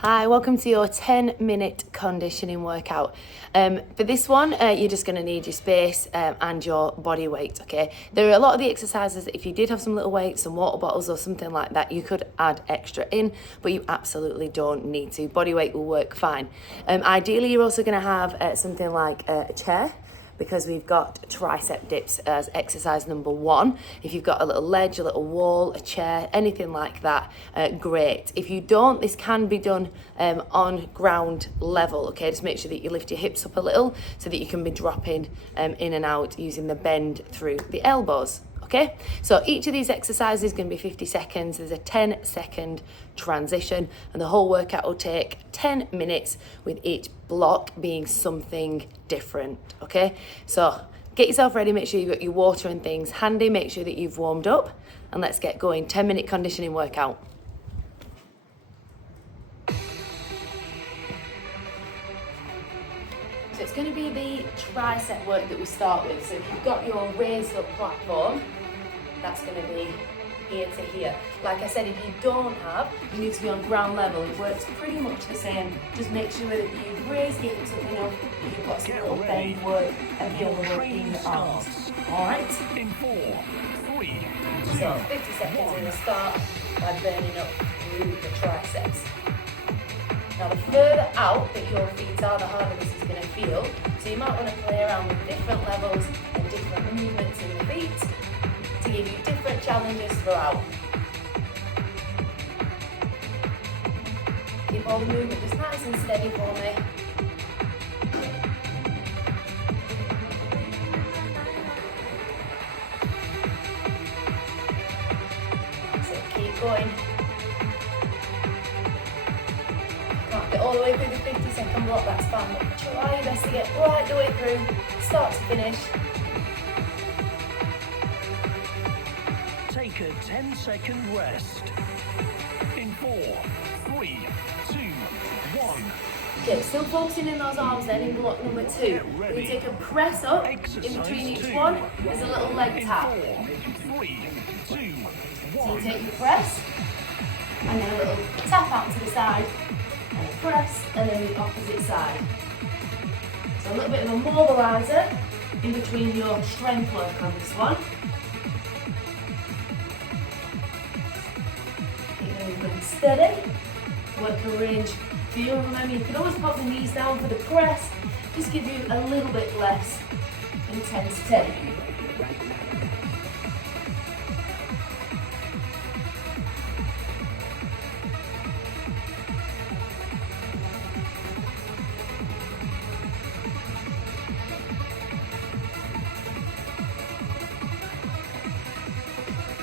Hi, welcome to your 10-minute conditioning workout. For this one, you're just going to need your space and your body weight, okay? There are a lot of the exercises that if you did have some little weights, some water bottles or something like that, you could add extra in, but you absolutely don't need to. Body weight will work fine. Ideally, you're also going to have something like a chair, because we've got tricep dips as exercise number 1. If you've got a little ledge, a little wall, a chair, anything like that, great. If you don't, this can be done on ground level, okay? Just make sure that you lift your hips up a little so that you can be dropping in and out using the bend through the elbows. Okay, so each of these exercises is going to be 50 seconds. There's a 10-second transition, and the whole workout will take 10 minutes with each block being something different. Okay, so get yourself ready. Make sure you've got your water and things handy. Make sure that you've warmed up, and let's get going. 10-minute conditioning workout. So it's going to be the tricep work that we start with. So if you've got your raised up platform, that's going to be here to here. Like I said, if you don't have, you need to be on ground level. It works pretty much the same. Just make sure that you've raised your hips up enough that you've got some little bend work and feel the work in your arms. Alright? In 4, 3, 2, so 50 seconds in the start by burning up through the triceps. Now the further out that your feet are, the harder this is going to feel. So you might want to play around with different levels and different movements in the feet to give you different challenges throughout. Keep all the movement just nice and steady for me. So keep going. Get all the way through the 50-second block, that's fine, but try your best to get right the way through, start to finish. Take a 10-second rest. In 4, 3, 2, 1. Okay, still focusing in those arms then in block number 2. We take a press up, in between each one, there's a little leg tap. 4, 3, 2, 1. So you take your press, and then a little tap out to the side, and a press, and then the opposite side. So a little bit of a mobiliser in between your strength work on this one. Keep the movement steady, work a range for you. Remember, you can always pop the knees down for the press, just give you a little bit less intensity.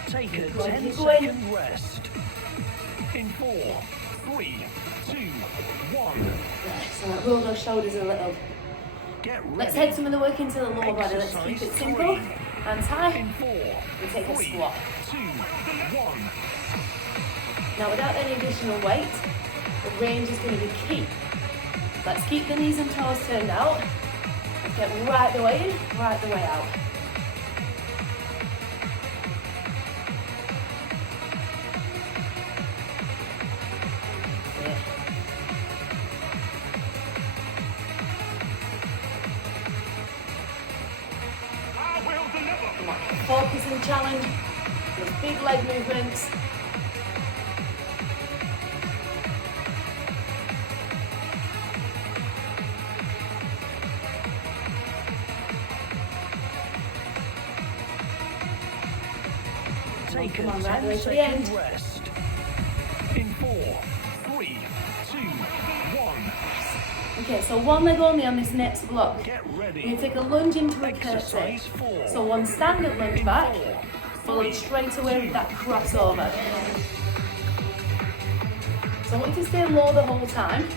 Take a 10-second rest. In 4, 3, 2, 1. So roll those shoulders a little. Get ready. Let's head some of the work into the lower body. Let's keep it simple. Hands high. In 4, And take a 3, squat. 2, 1. Now without any additional weight, the range is going to be key. Let's keep the knees and toes turned out. Let's get right the way in, right the way out. Focus and challenge, those big leg movements. Take a Come on, right the way to the end. 10-second rest. In 4, 3, 2, 1. Okay, so one leg only on this next block. Get We're ready. going to take a lunge into a curtsy. Exercise 4. So one standard lunge In back, 4, followed 3, straight away 2, with that crossover. So I want you to stay low the whole time.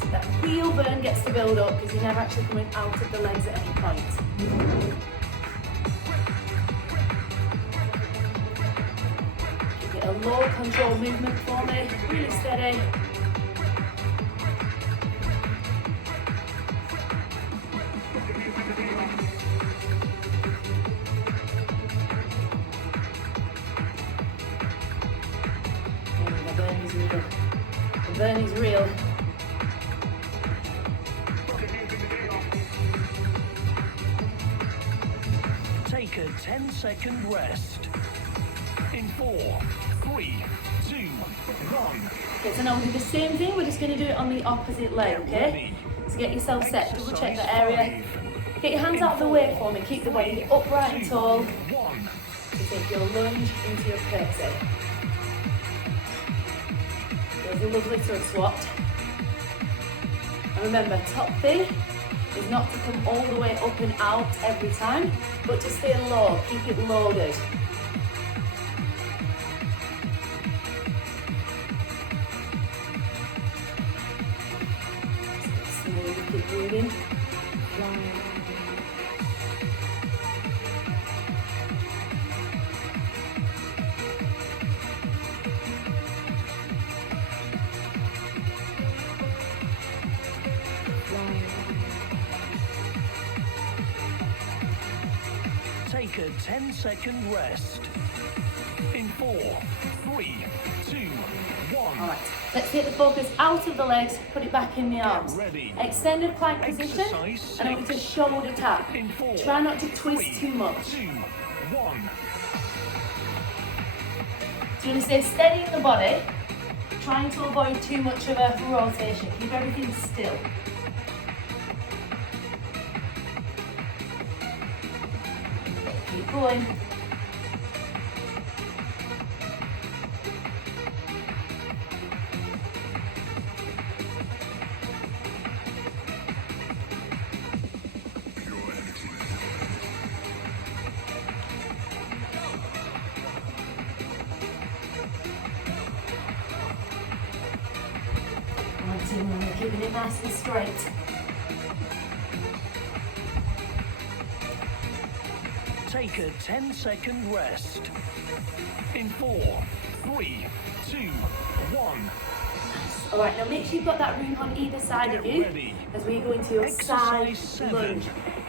So that heel burn gets to build up because you're never actually coming out of the legs at any point. Keep it a low control movement for me, really steady. is real. The burn is real. Take a 10-second rest. In 4, 3, 2, 1. Okay, so now we'll do the same thing, we're just going to do it on the opposite leg, Get okay? ready. So get yourself set, double check Exercise the area. 5. Get your hands out of the way for me, keep the body upright and tall. 1. You take your lunge into your curtsy. Feels lovely to have swapped. And remember, top thing is not to come all the way up and out every time, but to stay low, keep it loaded. Smooth, keep breathing. Take a 10-second rest. In 4, 3, 2, 1. Alright, let's take the focus out of the legs, put it back in the arms. ready. Extended plank position, Exercise and I want you to 6. shoulder tap. In 4, Try not to twist 3, too much. 2, 1. So you're going to stay steady in the body, trying to avoid too much of a rotation. Keep everything still. Keep going. Keeping it nice and straight. Take a 10-second rest. In 4, 3, 2, 1. Alright, now make sure you've got that room on either side of you ready. as we go into your side Exercise 7. lunge.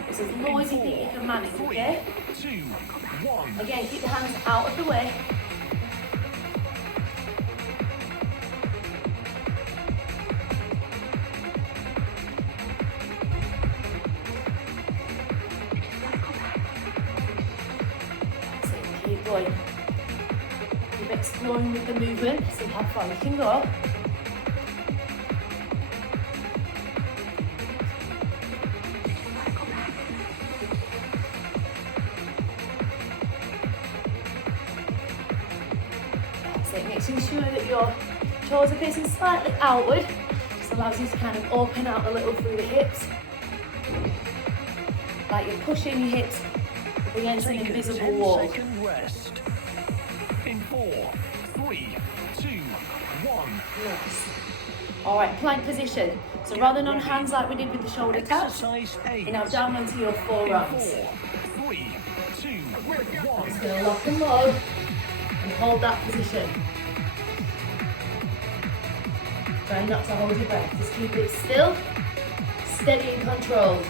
It's as low as you think you can manage, 3, okay? 2, 1. Again, keep the hands out of the way. Keep going. Keep exploring with the movement. See how far you can go. That's it. Making sure that your toes are facing slightly outward. Just allows you to kind of open out a little through the hips. Like you're pushing your hips against an Take a invisible wall. 10-second rest. In 4, 3, 2, 1. Nice. All right, plank position. So rather than on hands like we did with the shoulder taps, Exercise 8. you're now down onto your In forearms. 4, 3, 2, 1. Just gonna lock and load and hold that position. Try not to hold your breath. Just keep it still, steady and controlled.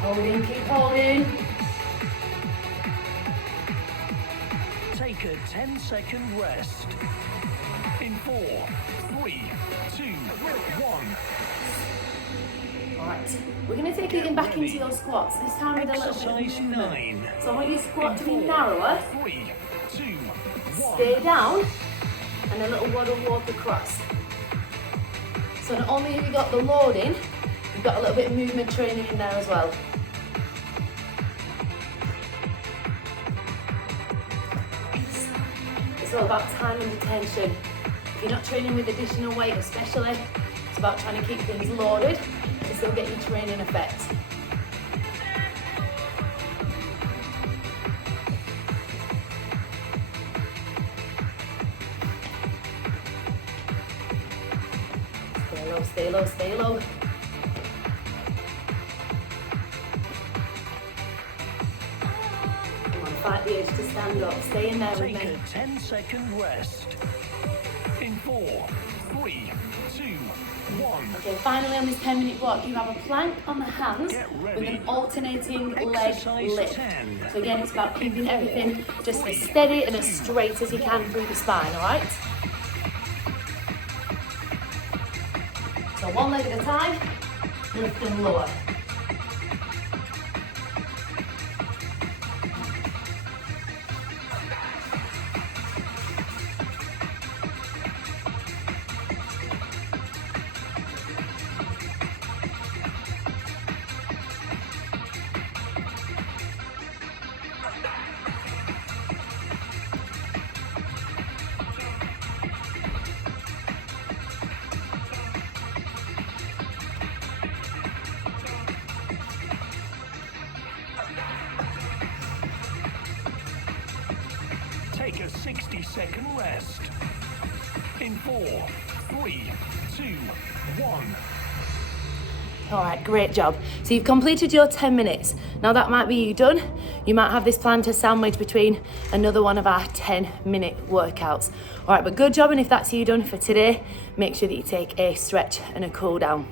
Holding, keep holding. Take a 10-second rest. In 4, 3, 2, 1. Alright, we're going to take it back into your squats, this time with a little bit Exercise of movement. 9. So I want your squat to be In 4, narrower, 3, 2, 1. stay down, and a little waddle walk across. So not only have you got the loading, you've got a little bit of movement training in there as well. It's all about time and attention. If you're not training with additional weight especially, it's about trying to keep things loaded to still get your training effect. Stay low, stay low, stay low. Come on, fight the urge to stand up. Stay in there with Take me. a 10-second rest. In 4, 3, 2, 1. Okay, finally on this 10-minute block, you have a plank on the hands Get with ready. an alternating leg Exercise lift. 10. So again, it's about keeping everything just as steady and as straight as you can through the spine, all right? So one leg at a time, lift and lower. Take a 60-second rest. In 4, 3, 2, 1. All right, great job. So you've completed your 10 minutes. Now that might be you done. You might have this plan to sandwich between another one of our 10-minute workouts. All right, but good job, and if that's you done for today, make sure that you take a stretch and a cool down.